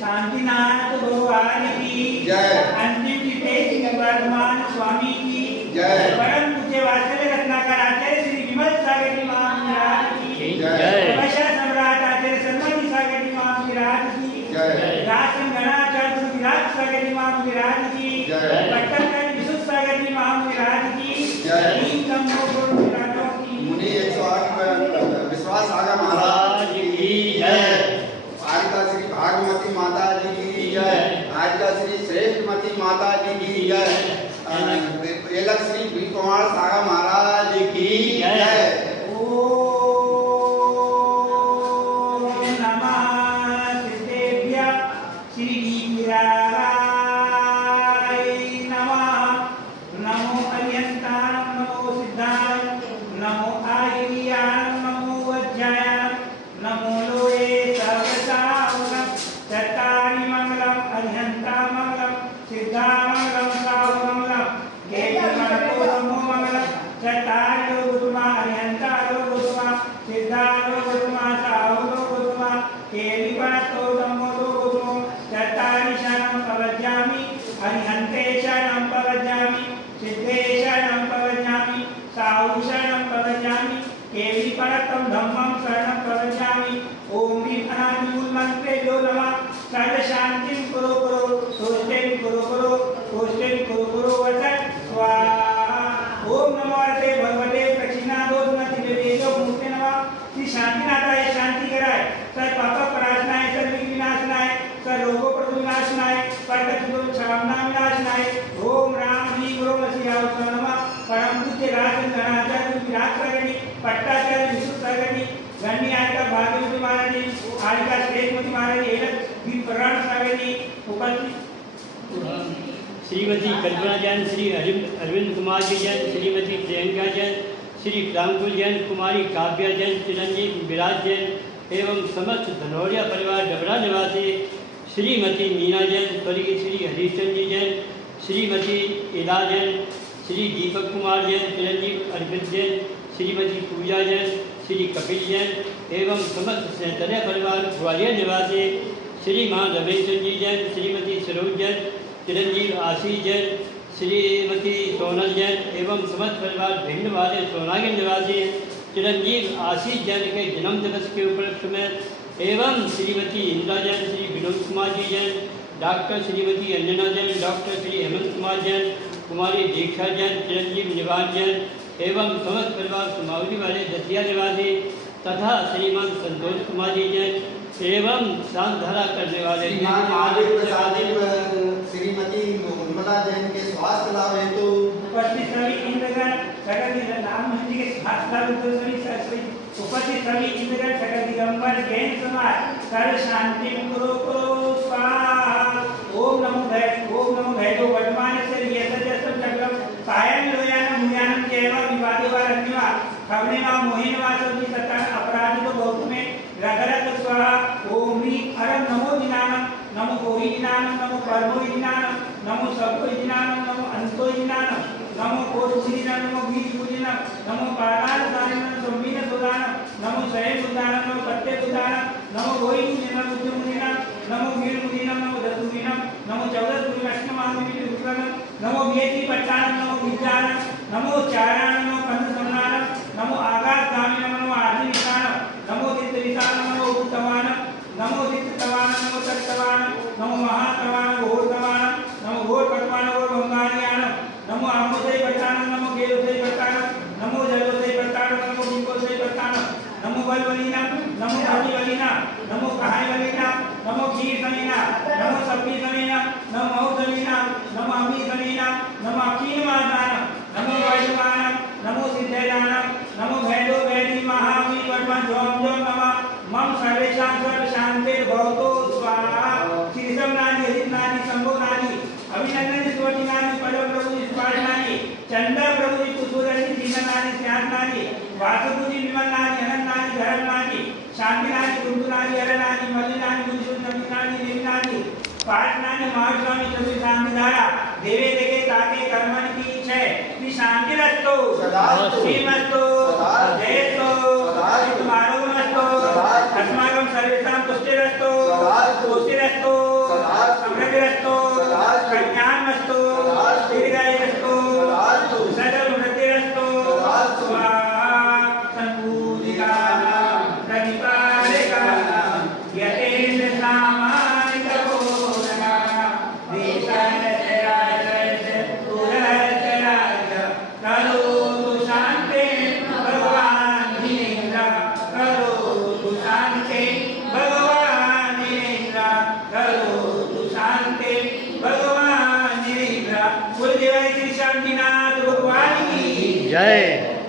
शांतिनाथ भगवान की जय। अंतिम तिथि श्री वर्धमान स्वामी की जय। परम पूज्य वात्सल्य रत्नाकर आचार्य श्री विमल सागर जी महाराज की जय। तपस्या सम्राट आचार्य सन्मति सागर जी महाराज की जय। रासन गणाचार्य विराट सागर जी महाराज की जय। पट्टन विशुद्ध सागर जी महाराज की जय। तीन तमोगुण विराटों की मुनि 108 में विश्वास आगा महाराज की जय। आज का श्री भागवती माता जी की जय। आज का श्री श्रेष्ठमती माता जी की जय। एलक श्री बी कुमार सागा महाराज की जय। धम्मं शरणं प्रवक्ष्यामि। ओम ह्रीं अनादिमूल मंत्रे जो नमः सर्व शांतिं कुरु कुरु सोष्ठें कुरु कुरु कोष्ठें कुरु कुरु वचन स्वाहा। ओम नमो अर्थे भगवते प्रचिन्नादोषमति विवेको मूर्ते नमः। श्री शांतिनाथाय शांति कराय सर पाप प्रणाशनाय सर विघ्न विनाशनाय सर रोगों पर विनाशनाय परकट गुरु छावना विनाशनाय। ओम राम जी गुरु मसीहा नमः। परम पूज्य राजन गणाचार्य विराट सागरी पट्टाचार्य विशुद्ध सागरी गण्य आयका भाग्यवती महारानी आयका श्रेष्ठमती महारानी एलक भी पुराण सागरी उपस्थित श्रीमती कल्पना जैन, श्री अरविंद कुमार जी जैन, श्रीमती प्रियंका जैन, श्री रामकुल जैन, कुमारी काव्या जैन, चिरंजीव विराज जैन एवं समस्त धनौरिया परिवार डबरा निवासी श्रीमती मीना जैन, स्वर्गीय श्री हरीशचंद्र जी जैन, श्रीमती इला जैन, श्री दीपक कुमार जैन, चिरंजीव अरविंद जैन, श्रीमती पूजा जैन, श्री कपिल जैन एवं समस्त सैतन्य परिवार ग्वालियर निवासी श्री मां रमेश जी जैन, श्रीमती सरोज जैन, चिरंजीव आशीष जैन, श्रीमती सोनल जैन एवं समस्त परिवार भिंड वाले सोनागिर निवासी चिरंजीव आशीष जैन के जन्म दिवस के उपलक्ष्य में एवं श्रीमती इंदिरा जैन, श्री विनोद कुमार जी जैन, डॉक्टर श्रीमती अंजना जैन, डॉक्टर श्री हेमंत कुमार जैन, कुमारी दीक्षा जैन, चिरंजीव निवास जैन एवं समस्त परिवार सुमावली वाले दतिया निवासी तथा श्रीमान संतोष कुमार जी जैन एवं शांतधारा करने वाले श्रीमती उर्मिला जैन के स्वास्थ्य लाभ हेतु उपस्थित सभी इंद्रगण सकल नाम हिंदी के स्वास्थ्य लाभ हेतु सभी उपस्थित सभी इंद्रगण सकल दिगंबर जैन समाज सर्व शांति कुरु कुरु स्वाहा। ओम नमो भैरव वर्तमान से यशजस्तम चक्रम सायं लोयान मुयानं जैव विवादिवारण्यवा खवनेवा मोहिनवा सभी सत्ता अपराधी तो बहुत में रगरत स्वाहा। ओम ह्रीं अरं नमो दिनानं नमो गौरी दिनानं नमो परमो दिनानं नमो सबो दिनानं नमो अंतो दिनानं नमो कोटुदिनानं नमो वीर पूजनं नमो पादान दानं सम्मीन सुदानं नमो स्वयं उदानं नमो सत्य उदानं नमो गौरी पूजनं बुद्ध मुनिनं नमो वीर मुनिनं नमो दशमुनिनं नमो चौदह दुर्लक्षण महाविष्णु उत्पन्नं नमो वेदी पट्टानं नमो विद्यानं नमो चारानं नमो कंद सम्मानं नमो आगाध गामिनं नमो आदि विशानं नमो दित्य विशानं नमो उत्तमानं नमो दित्य तवानं नमो तत्तवानं नमो महातवानं घोर तवानं नमो घोर पटवानं घोर बंगारियानं नमो आमोदय पट्टानं नमो गेलोदय पट्टानं नमो जलोदय पट्टानं नमो दीपोदय पट्टानं नमो बलवलीना नमो बलिवलीना नमो कहायवलीना नमो खीर समीना नमो सब्बी समीना नमो मौसमीना नमो अमी समीना नमो अकीन मादानं नमो वैश्वानं नमो सिद्धैदानं नमो भैदो वैदी महावीर वर्तमान जोम जोम नमः मम सर्वेषां सर्व शांतिर भवतो स्वाहा। श्री नानी हरित नानी शंभो नानी अभिनंदन स्वती नानी पदम प्रभु स्पाट नानी चंद्र प्रभु कुसुरनी दीन नानी श्याम नानी वासुपुरी विमल नानी अनंत नानी धर्म नानी शांति नानी कुंदु नानी हर नानी मल्ली नानी गुंजु नवी नानी देवी नानी पाठ नानी महास्वामी चतुर शांति धारा देवे देगे ताके कर्मण की इच्छा श्री शांति रस्तो श्रीमस्तो जयस्तो तुम्हारो मस्तो अस्माकं सर्वेषां तुष्टिरस्तो करोतु शांति भगवान श्री शांतिनाथ भगवान की जय।